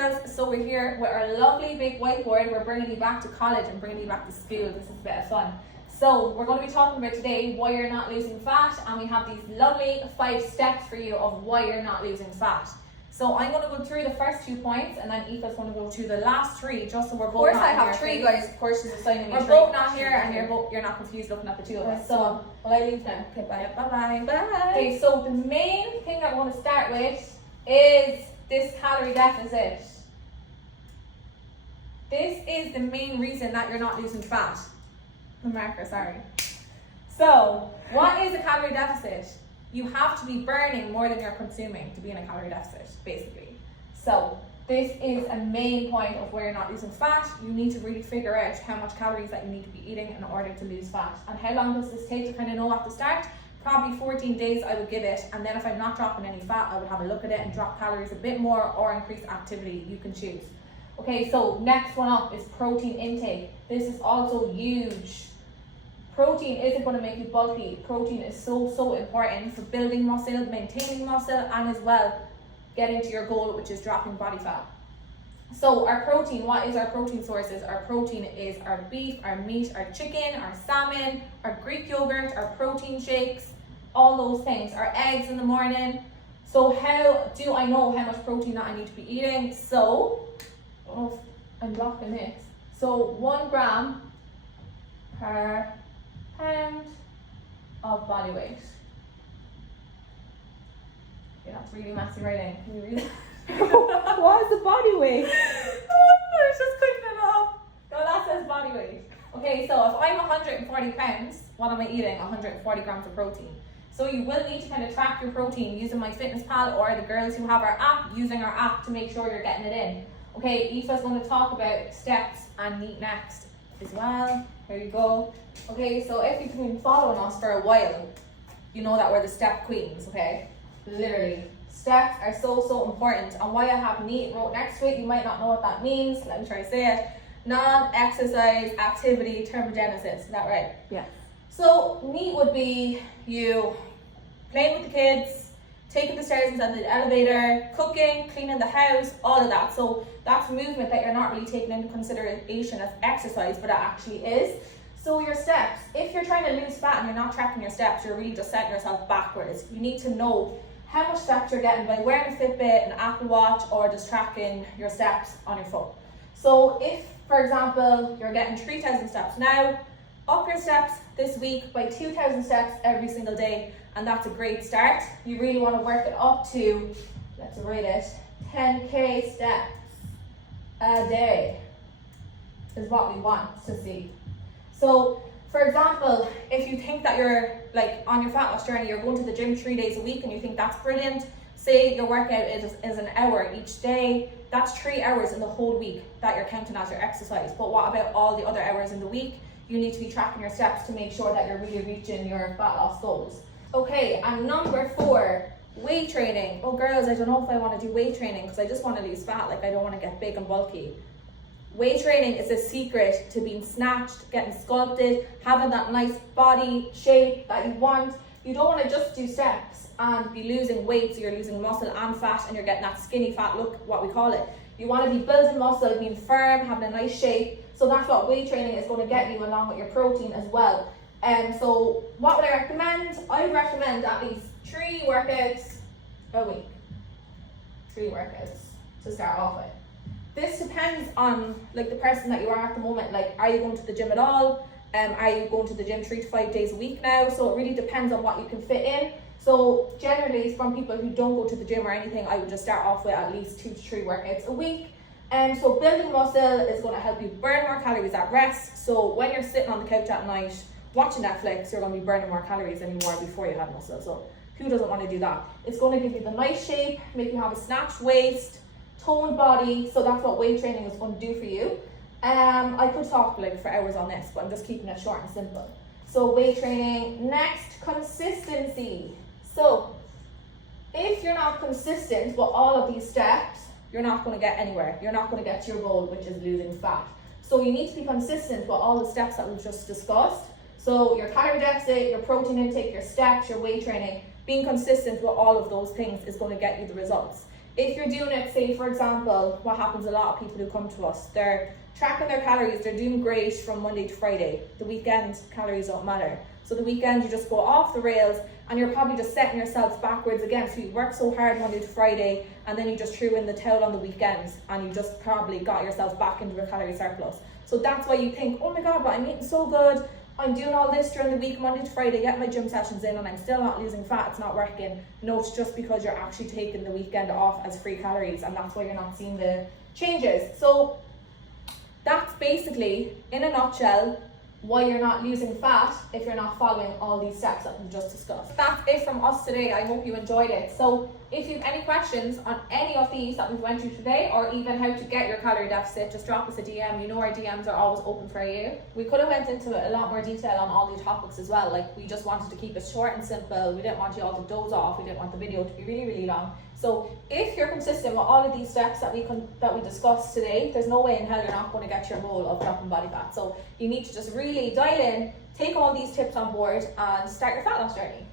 girls, so we're here with our lovely big whiteboard. We're bringing you back to college and bringing you back to school. This is a bit of fun. So we're going to be talking about today why you're not losing fat, and we have these lovely 5 steps for you of why you're not losing fat. So I'm going to go through the first 2 points, and then Aoife's going to go through the last 3, just so we're both. Of course, I have 3, guys. Of course, she's assigning me 3. We're both not here, and you're not confused looking at the 2 of us. So will I leave now? Okay, bye. Bye. Bye. Okay, so the main thing I want to start with is this calorie deficit. This is the main reason that you're not losing fat. The marker, sorry. So, what is a calorie deficit? You have to be burning more than you're consuming to be in a calorie deficit, basically. So, this is a main point of where you're not losing fat. You need to really figure out how much calories that you need to be eating in order to lose fat. And how long does this take to kind of know at the start? Probably 14 days I would give it, and then if I'm not dropping any fat, I would have a look at it and drop calories a bit more or increase activity. You can choose. Okay, so next one up is protein intake. This is also huge. Protein isn't going to make you bulky. Protein is so important for building muscle, maintaining muscle, and as well getting to your goal, which is dropping body fat. So our protein, what is our protein sources? Our protein is our beef, our meat, our chicken, our salmon, our Greek yogurt, our protein shakes, all those things, our eggs in the morning. So how do I know how much protein that I need to be eating? So, I don't know if I'm blocking this. So 1 gram per pound of body weight. Okay, that's really messy writing. Can you read it? What is the body weight? I was just clicking it off. No, that says body weight. Okay, so if I'm 140 pounds, what am I eating? 140 grams of protein. So you will need to kind of track your protein using MyFitnessPal, or the girls who have our app, using our app to make sure you're getting it in. Okay, Aoife's going to talk about steps and neat next as well. Here you go. Okay, so if you've been following us for a while, you know that we're the step queens, okay? Literally. Steps are so important, and why I have NEAT wrote next to it, you might not know what that means. Let me try to say it. Non-exercise activity thermogenesis. Is that right? Yeah. So NEAT would be you playing with the kids, taking the stairs inside the elevator, cooking, cleaning the house, all of that. So that's movement that you're not really taking into consideration as exercise, but it actually is. So your steps, if you're trying to lose fat and you're not tracking your steps, you're really just setting yourself backwards. You need to know how much steps you're getting by wearing a Fitbit, an Apple Watch, or just tracking your steps on your phone. So if, for example, you're getting 3,000 steps now, up your steps this week by 2,000 steps every single day, and that's a great start. You really want to work it up to, let's write it, 10k steps a day is what we want to see. So, for example, if you think that you're like on your fat loss journey, you're going to the gym 3 days a week and you think that's brilliant, say your workout is an hour each day, that's 3 hours in the whole week that you're counting as your exercise. But what about all the other hours in the week? You need to be tracking your steps to make sure that you're really reaching your fat loss goals. Okay, and number 4, weight training. Oh girls, I don't know if I want to do weight training because I just want to lose fat, like I don't want to get big and bulky. Weight training is a secret to being snatched, getting sculpted, having that nice body shape that you want. You don't want to just do steps and be losing weight, so you're losing muscle and fat and you're getting that skinny fat look, what we call it. You want to be building muscle, being firm, having a nice shape. So that's what weight training is going to get you, along with your protein as well. So what would I recommend? I would recommend at least 3 workouts a week. 3 workouts to start off with. This depends on like the person that you are at the moment. Like, are you going to the gym at all? Are you going to the gym 3 to 5 days a week now? So it really depends on what you can fit in. So generally, from people who don't go to the gym or anything, I would just start off with at least 2 to 3 workouts a week. So building muscle is going to help you burn more calories at rest. So when you're sitting on the couch at night watching Netflix, you're going to be burning more calories than you were before you had muscle. So who doesn't want to do that? It's going to give you the nice shape, make you have a snatched waist, toned body. So that's what weight training is going to do for you. I could talk like for hours on this, but I'm just keeping it short and simple. So weight training. Next, consistency. So if you're not consistent with all of these steps, you're not going to get anywhere. You're not going to get to your goal, which is losing fat. So you need to be consistent with all the steps that we've just discussed. So your calorie deficit, your protein intake, your steps, your weight training, being consistent with all of those things is going to get you the results. if you're doing it, say for example, what happens, a lot of people who come to us, they're tracking their calories, they're doing great from Monday to Friday. The weekend calories don't matter. So the weekend you just go off the rails and you're probably just setting yourself backwards again. So you work so hard Monday to Friday and then you just threw in the towel on the weekends and you just probably got yourself back into a calorie surplus. So that's why you think, oh my God, but I'm eating so good. I'm doing all this during the week, Monday to Friday, get my gym sessions in and I'm still not losing fat, it's not working. No, it's just because you're actually taking the weekend off as free calories and that's why you're not seeing the changes. So that's basically, in a nutshell, why you're not losing fat if you're not following all these steps that we've just discussed. That's it from us today. I hope you enjoyed it. So if you have any questions on any of these that we've went through today, or even how to get your calorie deficit, just drop us a DM. You know our DMs are always open for you. We could have went into a lot more detail on all these topics as well. Like, we just wanted to keep it short and simple. We didn't want you all to doze off. We didn't want the video to be really, really long. So if you're consistent with all of these steps that we discussed today, there's no way in hell you're not going to get your goal of dropping body fat. So you need to just really dial in, take all these tips on board and start your fat loss journey.